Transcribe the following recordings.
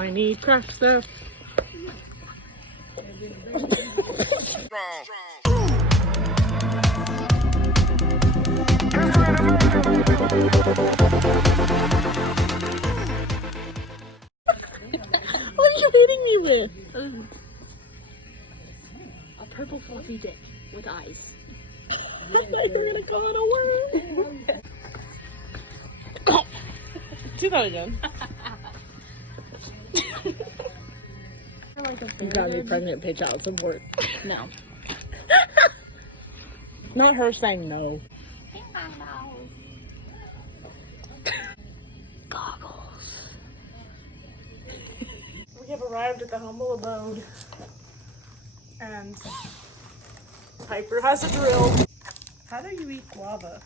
I need crack stuff. What are you hitting me with? A purple fluffy dick with eyes. I thought you were gonna call it a worm. Do that again. You got me pregnant, pay child support. No. Not her saying no. Goggles. We have arrived at the humble abode. And Piper has a drill. How do you eat guava?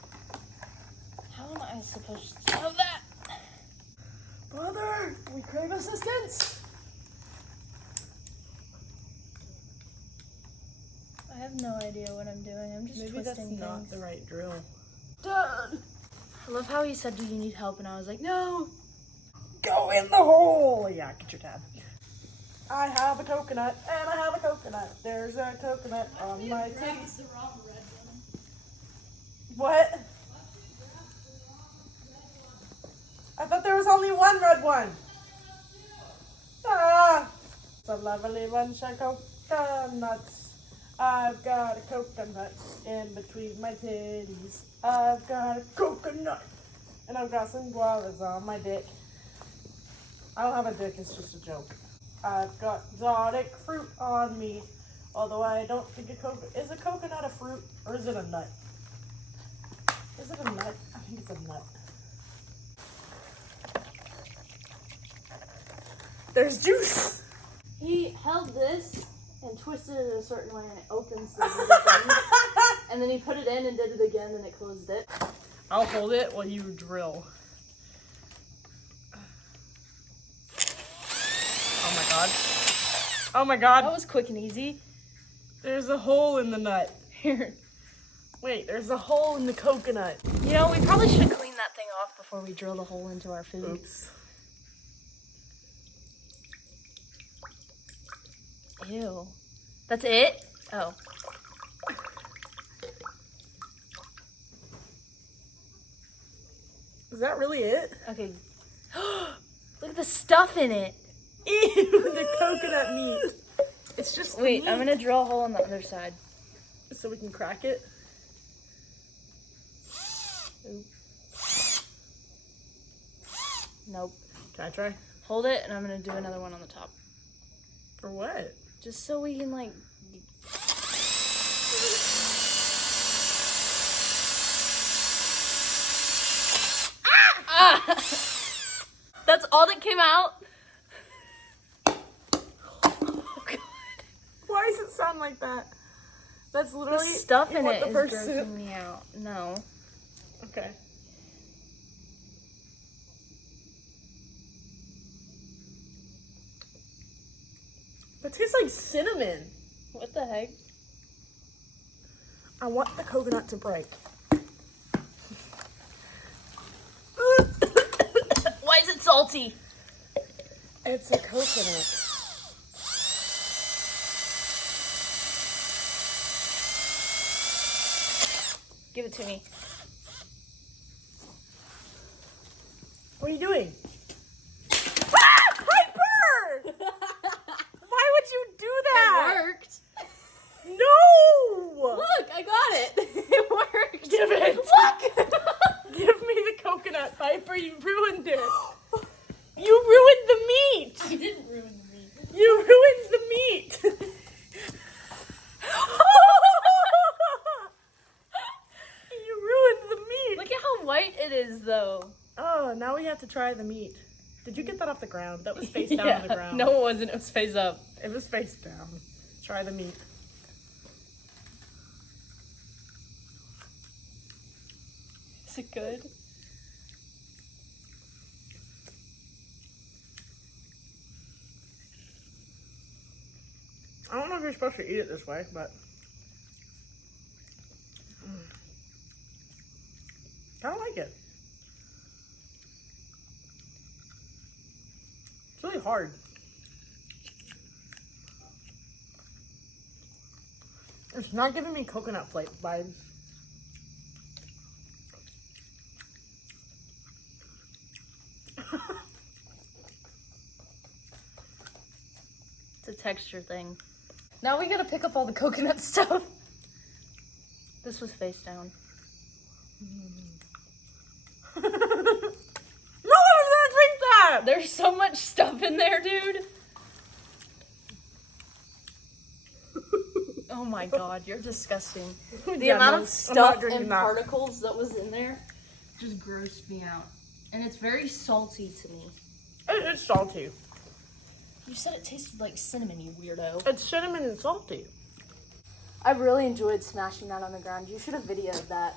How am I supposed to know that? Brother, we crave assistance. I have no idea what I'm doing. I'm just Maybe twisting that's things. not the right drill. Done. I love how he said, "Do you need help?" And I was like, "No." Go in the hole. Yeah, get your tab. I have a coconut, and I have a coconut. There's a coconut on my titties. What? I thought there was only one red one. Ah, the lovely bunch of coconuts. I've got a coconut in between my titties. I've got a coconut. And I've got some guavas on my dick. I don't have a dick, it's just a joke. I've got exotic fruit on me. Although I don't think is a coconut a fruit or is it a nut? Is it a nut? I think it's a nut. There's juice! He held this and twisted it a certain way, and it opens the little thing. And then he put it in and did it again, and it closed it. I'll hold it while you drill. Oh my god. Oh my god. That was quick and easy. There's a hole in the nut. Here. Wait, there's a hole in the coconut. You know, we probably should clean that thing off before we drill the hole into our food. Oops. Ew. That's it? Oh. Is that really it? Okay. Look at the stuff in it. Ew, the coconut meat. It's just Wait, meat. I'm gonna drill a hole on the other side. So we can crack it. Ooh. Nope. Can I try? Hold it, and I'm gonna do another one on the top. For what? Just so we can, like... Ah! That's all that came out? Oh, God. Why does it sound like that? That's The literally stuff in what it the is first grossing soup. me out. No. Okay. That tastes like cinnamon. What the heck? I want the coconut to break. Why is it salty? It's a coconut. Give it to me. What are you doing? Ah, Piper! Why would you do that? It worked. No! Look, I got it. It worked. Give it. Look. Give me the coconut, Piper. You ruined it. You ruined the meat. I didn't ruin the meat. You ruined the meat. You ruined the meat. Look at how white it is, though. Oh, now we have to try the meat. Did you get that off the ground? That was face down on the ground. No, it wasn't. It was face up. It was face down. Try the meat. Is it good? I don't know if you're supposed to eat it this way, but I don't like it. It's really hard. It's not giving me coconut flavor vibes. It's a texture thing. Now we gotta pick up all the coconut stuff. This was face down. No one's gonna drink that! There's so much stuff in there, dude. Oh my god, you're disgusting. The Yeah, amount no, of I'm not stuff drinking and that. particles that was in there just grossed me out. And it's very salty to me. It's salty. You said it tasted like cinnamon, you weirdo. It's cinnamon and salty. I really enjoyed smashing that on the ground. You should have videoed that.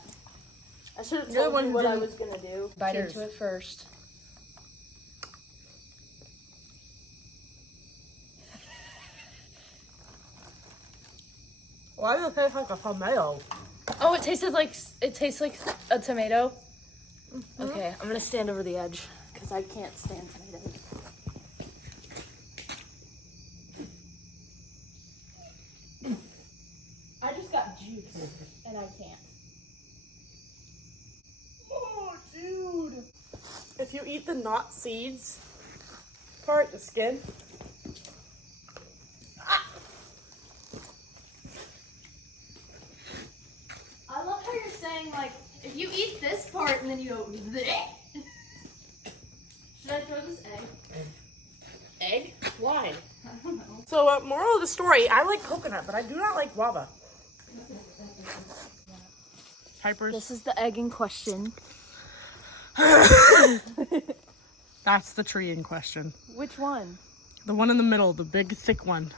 I should have You're the told one you who what I didn't- was gonna do. Bite Get hers. into it first. Why does it taste like a tomato? Oh, it tastes like a tomato. Okay, I'm gonna stand over the edge because I can't stand tomatoes. I just got juice and I can't. Oh, dude. If you eat the not seeds part, the skin. I love how you're saying like if you eat this part and then you go bleh. Should I throw this egg? Egg? Why? I don't know. So, moral of the story, I like coconut, but I do not like guava. Pipers. This is the egg in question. That's the tree in question. Which one? The one in the middle, the big, thick one.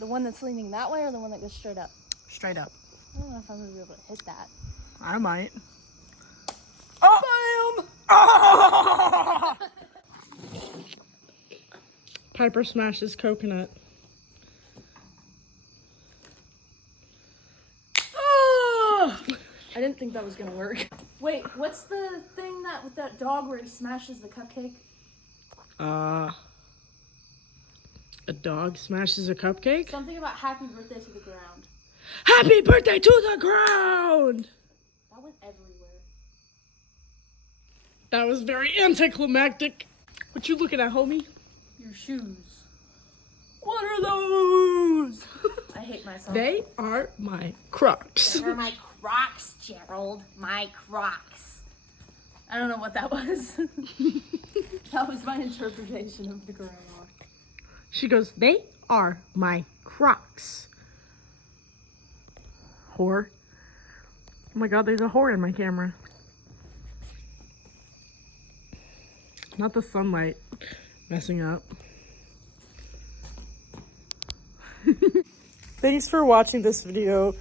The one that's leaning that way or the one that goes straight up? Straight up. I don't know if I'm gonna be able to hit that. I might. Oh! Bam! Oh! Piper smashes coconut. I didn't think that was gonna work. Wait, what's the thing that with that dog where he smashes the cupcake? A dog smashes a cupcake? Something about happy birthday to the ground. Happy birthday to the ground! That went everywhere. That was very anticlimactic. What you looking at, homie? Your shoes. What are those? I hate myself. They are my Crocs. They're my Crocs, Gerald. My Crocs. I don't know what that was. That was my interpretation of the grandma. She goes, they are my Crocs. Whore. Oh my god, there's a whore in my camera. Not the sunlight messing up. Thanks for watching this video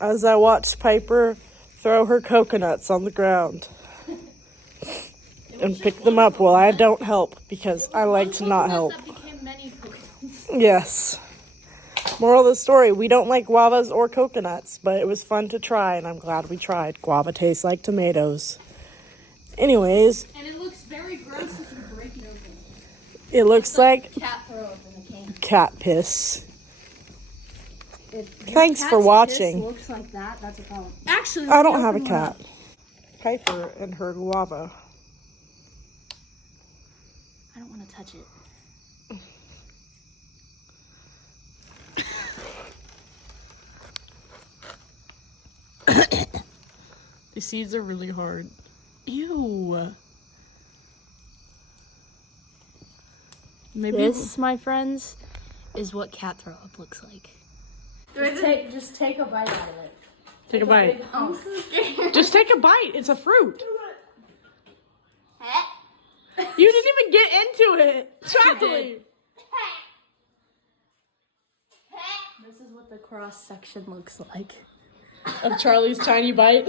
as I watched Piper throw her coconuts on the ground and pick them up while I don't help because I like to not help. That became many coconuts. Yes. Moral of the story, we don't like guavas or coconuts, but it was fun to try and I'm glad we tried. Guava tastes like tomatoes. Anyways, And it looks very gross if you break it open. it looks like Cat throw up in the can. cat piss. If your Thanks for cat's watching. piss looks like that, that's a problem. Actually, I don't have a cat. Piper and her guava. I don't want to touch it. The seeds are really hard. Ew. Maybe This, my friends, is what cat throw up looks like. Just take a bite out of it. take a bite. I'm so scared. Just take a bite. It's a fruit. You didn't even get into it. Charlie. This is what the cross section looks like. Of Charlie's tiny bite.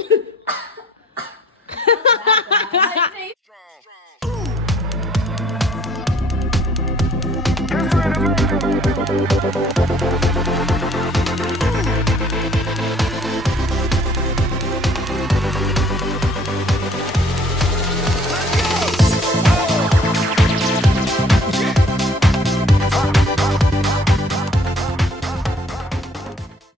I think